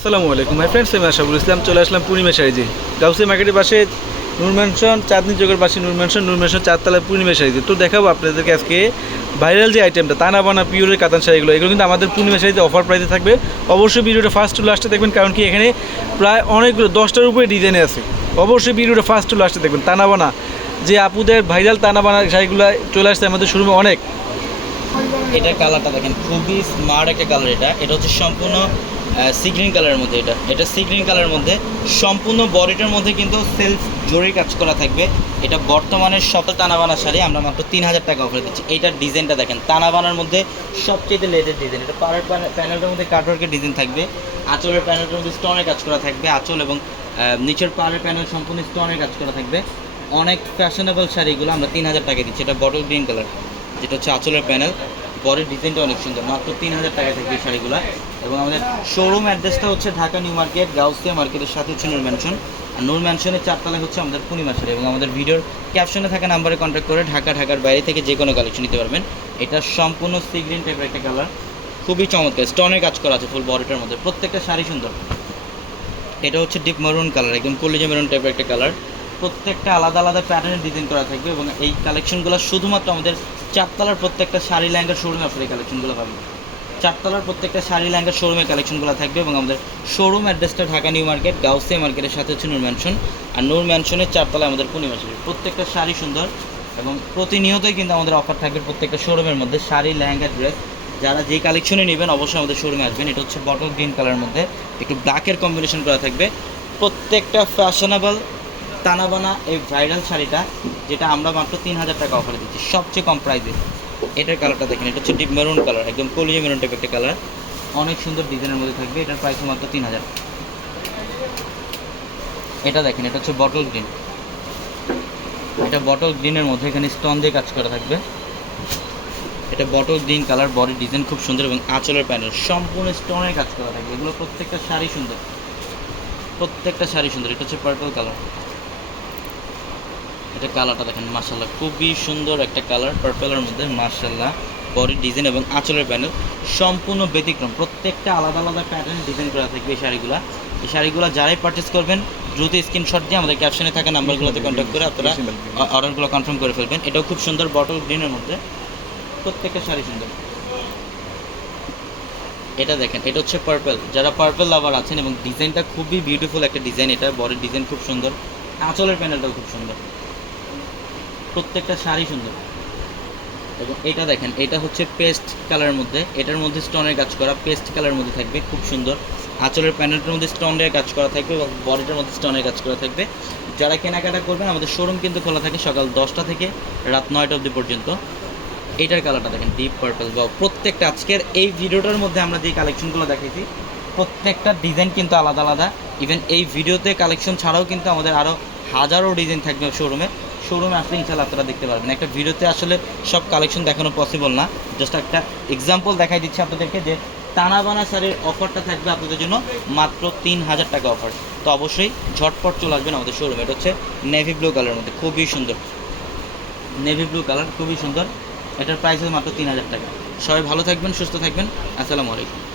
আসসালামু আলাইকুম। My friends আমি আশাফুল ইসলাম। চলে আসলাম পূর্ণিমা শাড়িতে গাউসি মার্কেটের পাশে নূর চাঁদনি চোখের পাশে নূর ম্যানশন, নূর চারতলা পূর্ণিমা শাড়িতে তো দেখাবো আপনাদেরকে আজকে ভাইরাল যে আইটেমটা তানা বানা পিওরের কাতান শাড়িগুলো, এগুলো কিন্তু আমাদের পূর্ণিমা শাড়িতে অফার প্রাইসে থাকবে। অবশ্যই ভিডিওটা ফার্স্ট টু লাস্টে দেখবেন, কারণ কি এখানে প্রায় অনেকগুলো, দশটার উপরে ডিজাইনে আছে। অবশ্যই ভিডিওটা ফার্স্ট টু লাস্টে দেখবেন। তানা বানা যে আপুদের ভাইরাল তানা বানা শাড়িগুলো চলে আসছে আমাদের শোরুমে অনেক। এটা কালারটা দেখেন, খুবই স্মার্ট একটা কালার এটা। এটা হচ্ছে সম্পূর্ণ সি গ্রিন কালারের মধ্যে এটা। এটা সি গ্রিন কালারের মধ্যে। সম্পূর্ণ বডিটার মধ্যে কিন্তু সেলফ জরি কাজ করা থাকবে। এটা বর্তমানে সকল টানাবানা শাড়ি আমরা মাত্র তিন হাজার টাকা অফার দিচ্ছি। এইটার ডিজাইনটা দেখেন। টানাবানার মধ্যে সবচেয়ে লেটেস্ট ডিজাইন এটা পাড়ার প্যানেলটার মধ্যে কাটওয়ার্কের ডিজাইন থাকবে। আঁচলের প্যানেলটার মধ্যে স্টোনের কাজ করা থাকবে। আঁচল এবং নিচের পাড়ের প্যানেল সম্পূর্ণ স্টোনের কাজ করা থাকবে। অনেক ফ্যাশনেবল শাড়িগুলো আমরা তিন হাজার টাকা দিচ্ছি। এটা বটল গ্রিন কালার যেটা হচ্ছে আঁচলের প্যানেল বডির ডিজাইনটা অনেক সুন্দর, মাত্র তিন হাজার টাকা থাকবে এই শাড়িগুলো। এবং আমাদের শোরুম অ্যাড্রেসটা হচ্ছে ঢাকা নিউ মার্কেট, গাউসিয়া মার্কেটের সাথে হচ্ছে নূর ম্যানশন আর নূর ম্যানশনের চারতলায় হচ্ছে আমাদের পূর্ণিমা শাড়ি এবং আমাদের ভিডিওর ক্যাপশনে থাকা নাম্বারে কন্ট্যাক্ট করে ঢাকা, ঢাকার বাইরে থেকে যে কোনো কালেকশন নিতে পারবেন। এটা সম্পূর্ণ সি গ্রিন টাইপের একটা কালার খুবই চমৎকার স্টোনের কাজ করা আছে ফুল বডিটার মধ্যে, প্রত্যেকটা শাড়ি সুন্দর। এটা হচ্ছে ডিপ মেরুন কালার একদম কলিজা মেরুন টাইপের একটা কালার প্রত্যেকটা আলাদা আলাদা প্যাটার্নের ডিজাইন করা থাকবে এবং এই কালেকশনগুলো শুধুমাত্র আমাদের চারতলার প্রত্যেকটা শাড়ি ল্যাঙ্গার শোরুমে আপনার এই কালেকশনগুলো পাবেন। চারতলার প্রত্যেকটা শাড়ি ল্যাঙ্গার শোরুমের কালেকশনগুলো থাকবে এবং আমাদের শোরুম অ্যাড্রেসটা ঢাকা নিউ মার্কেট গাউসিয়া মার্কেটের সাথে হচ্ছে নূর ম্যানশন আর নূর ম্যানশনের চারতলায় আমাদের পূর্ণিমা শাড়ি প্রত্যেকটা শাড়ি সুন্দর এবং প্রতিনিয়তই কিন্তু আমাদের অফার থাকবে প্রত্যেকটা শোরুমের মধ্যে শাড়ি, লেহেঙ্গা ড্রেস যারা যে কালেকশনে নেবেন অবশ্যই আমাদের শোরুমে আসবেন। এটা হচ্ছে বটল গ্রিন কালারের মধ্যে। একটু ব্ল্যাকের কম্বিনেশন করা থাকবে। প্রত্যেকটা ফ্যাশনেবল টানাবানা এই ভাইরাল শাড়িটা, যেটা আমরা মাত্র তিন হাজার টাকা অফারে দিচ্ছি। সবচেয়ে কম প্রাইসে এটার কালারটা দেখেন, এটা হচ্ছে ডিপ মেরুন কালার একদম কলিজা মেরুন টাইপের একটা কালার অনেক সুন্দর ডিজাইনের মধ্যে থাকবে, এটার প্রাইস মাত্র তিন হাজার। এটা দেখেন, এটা হচ্ছে বটল গ্রিন এটা বটল গ্রিনের মধ্যে এখানে স্টোন দিয়ে কাজ করা থাকবে। এটা bottle green colour body design খুব সুন্দর এবং আঁচলের প্যানেল সম্পূর্ণ স্টোনের কাজ করা থাকবে। এগুলো প্রত্যেকটা শাড়ি সুন্দর। প্রত্যেকটা শাড়ি সুন্দর। এটা হচ্ছে পার্পল কালার এটা কালারটা দেখেন মার্শাল্লাহ খুবই সুন্দর একটা কালার পার্পলের মধ্যে মার্শাল্লাহ বডি ডিজাইন এবং আঁচলের প্যানেল সম্পূর্ণ ব্যতিক্রম। প্রত্যেকটা আলাদা আলাদা প্যাটার্ন ডিজাইন করা থাকবে এই শাড়িগুলো। এই শাড়িগুলো যারাই পারচেস করবেন দ্রুত স্ক্রিনশট দিয়ে আমাদের ক্যাপশনে থাকা নাম্বারগুলোতে কন্ট্যাক্ট করে আপনারা অর্ডারগুলো কনফার্ম করে ফেলবেন। এটাও খুব সুন্দর বটল গ্রিনের মধ্যে। প্রত্যেকটা শাড়ি সুন্দর। এটা দেখেন এটা হচ্ছে পার্পল যারা পার্পল লাভার আছেন এবং ডিজাইনটা খুবই বিউটিফুল একটা ডিজাইন এটা বডির ডিজাইন খুব সুন্দর। আঁচলের প্যানেলটাও খুব সুন্দর। প্রত্যেকটা শাড়ি সুন্দর। এবং এটা দেখেন, এটা হচ্ছে পেস্ট কালারের মধ্যে, এটার মধ্যে স্টোনের কাজ করা পেস্ট কালারের মধ্যে থাকবে, খুব সুন্দর। আঁচলের প্যানেলটার মধ্যে স্টোনের কাজ করা থাকবে এবং বডিটার মধ্যে স্টোনের কাজ করা থাকবে। যারা কেনাকাটা করবেন, আমাদের শোরুম কিন্তু খোলা থাকে সকাল দশটা থেকে রাত নয়টা অবধি পর্যন্ত। এটার কালারটা দেখেন ডিপ পার্পল বা প্রত্যেকটা আজকের এই ভিডিওটার মধ্যে আমরা যে কালেকশনগুলো দেখাইছি, প্রত্যেকটা ডিজাইন কিন্তু আলাদা আলাদা। ইভেন এই ভিডিওতে কালেকশন ছাড়াও কিন্তু আমাদের আরও হাজারো ডিজাইন থাকবে শোরুমে শোরুমে আসলে ইনশাল্লাহ আপনারা দেখতে পারবেন। একটা ভিডিওতে আসলে সব কালেকশন দেখানো পসিবল না। জাস্ট একটা এক্সাম্পল দেখাই দিচ্ছি আপনাদেরকে যে টানা বানা শাড়ির অফারটা থাকবে আপনাদের জন্য মাত্র তিন হাজার টাকা অফার তো অবশ্যই ঝটপট চলে আসবেন আমাদের শোরুমে এটা হচ্ছে নেভি ব্লু কালারের মধ্যে। খুবই সুন্দর। নেভি ব্লু কালার খুবই সুন্দর। এটার প্রাইস মাত্র তিন হাজার টাকা। সবাই ভালো থাকবেন, সুস্থ থাকবেন। আসসালামু আলাইকুম।